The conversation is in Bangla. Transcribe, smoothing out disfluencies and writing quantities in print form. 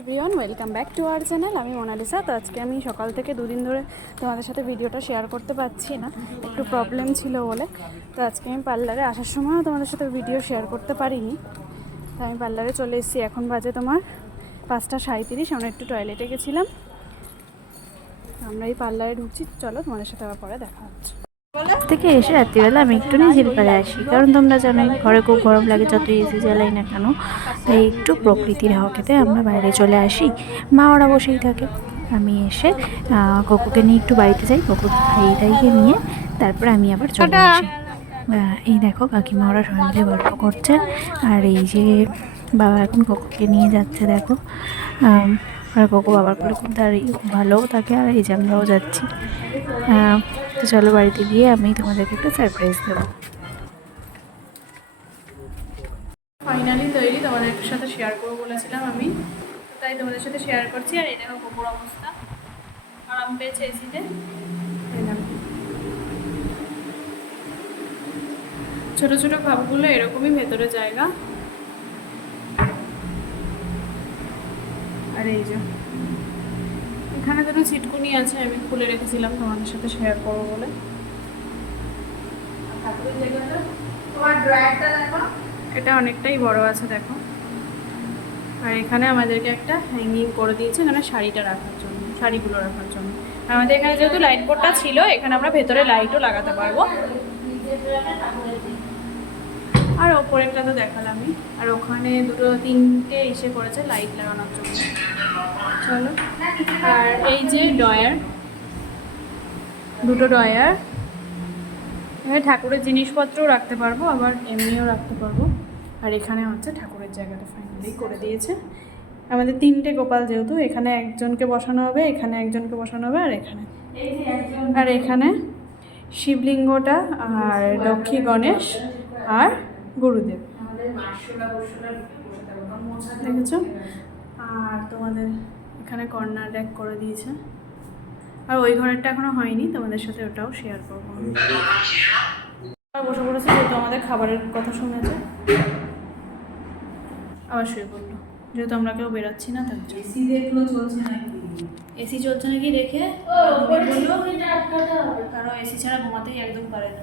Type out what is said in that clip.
Everyone welcome back to our channel. আমি মোনালিসা। তো আজকে আমি সকাল থেকে দুদিন ধরে তোমাদের সাথে ভিডিওটা শেয়ার করতে পারছি না, একটু প্রবলেম ছিল বলে। তো আজকে আমি পার্লারে আসার সময়ও তোমাদের সাথে ভিডিও শেয়ার করতে পারিনি। তো আমি পার্লারে চলে এসেছি। এখন বাজে তোমার 5:37। আমরা একটু টয়লেটে গেছিলাম। আমরা এই পার্লারে ঢুকছি। চলো তোমাদের সাথে আবার পরে দেখা হচ্ছে। থেকে এসে রাত্রিবেলা আমি একটু ঝিল পাড়ে আসি, কারণ তোমরা জানোই ঘরে খুব গরম লাগে, যতই এসি জ্বালাই না কেন। তাই একটু প্রকৃতির হাওয়া খেতে আমরা বাইরে চলে আসি। মা ওরা বসেই থাকে। আমি এসে কোকুকে নিয়ে একটু বাড়িতে যাই, কোকুকে খাইয়ে দাইয়ে নিয়ে তারপরে আমি আবার চলে আসি। এই দেখো কাকিমা ওরা সবাই মিলে গল্প করছে, আর এই যে বাবা এখন কোকুকে নিয়ে যাচ্ছে দেখো। আর কোকো বাবার কোলে খুব দাঁড়িয়ে খুব ভালোও থাকে। আর এই যে আমরাও যাচ্ছি। তো চলো বাড়িতে গিয়ে আমি তোমাদেরকে একটা সারপ্রাইজ দেবো। ফাইনালি তৈরি, তোমাদের সাথে শেয়ার করবো বলেছিলাম আমি, তাই তোমাদের সাথে শেয়ার করছি। আর এই দেখো কোকুর অবস্থা, আরাম পেয়েছে এসিতে। ছোট ছোট ভাবগুলো এরকমই ভেতরে জায়গা। আর এই যে এখানে দুটো ছিটকুনি আছে, আমি খুলে রেখেছিলাম তোমাদের সাথে শেয়ার করবো বলে। এটা অনেকটাই বড় আছে দেখো। আর এখানে আমাদেরকে একটা হ্যাঙ্গিং করে দিয়েছে, এখানে শাড়িটা রাখার জন্য, শাড়িগুলো রাখার জন্য। আর আমাদের এখানে যেহেতু লাইট বোর্ডটা ছিল, এখানে আমরা ভেতরে লাইটও লাগাতে পারবো। আর ওপরেরটা তো দেখালামই। আর ওখানে দুটো তিনটে এসে করেছে লাইট লাগানোর জন্য। চলো। আর এই যে ডয়ার, দুটো ডয়ার, এখানে ঠাকুরের জিনিসপত্রও রাখতে পারবো, আবার এমনিও রাখতে পারবো। আর এখানে হচ্ছে ঠাকুরের জায়গাটা ফাইনালি করে দিয়েছে। আমাদের তিনটে গোপাল যেহেতু, এখানে একজনকে বসানো হবে, এখানে একজনকে বসানো হবে, আর এখানে। আর এখানে শিবলিঙ্গটা, আর লক্ষ্মী গণেশ, আর গুরুদেব দেখেছো। আর তোমাদের এখানে কর্নার র্যাক করে দিয়েছে। আর ওই ঘরেরটা এখনো হয়নি, তোমাদের সাথে ওটাও শেয়ার করবো। বসে পড়েছে যেহেতু আমাদের খাবারের কথা শুনেছে, আবার শুয়ে পড়লো। যেহেতু আমরা কেউ বেরোচ্ছি না, তার এসি দেখলো চলছে নাকি, এসি চলছে নাকি দেখে কারণ এসি ছাড়া ঘুমাতেই একদম পারে না।